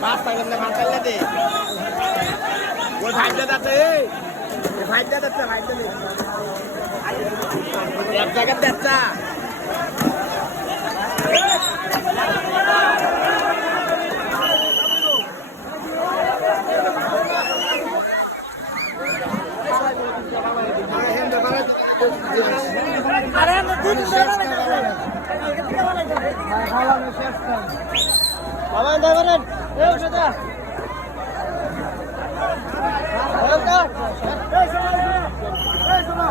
Basta que le mandarle de. Pues hay que darte. Hay que darte, hay que darte. Ya que te está. আরে আমরা দুই দিন ধরে বাবা দেবেন এ উঠে যা এই শোনো এই শোনো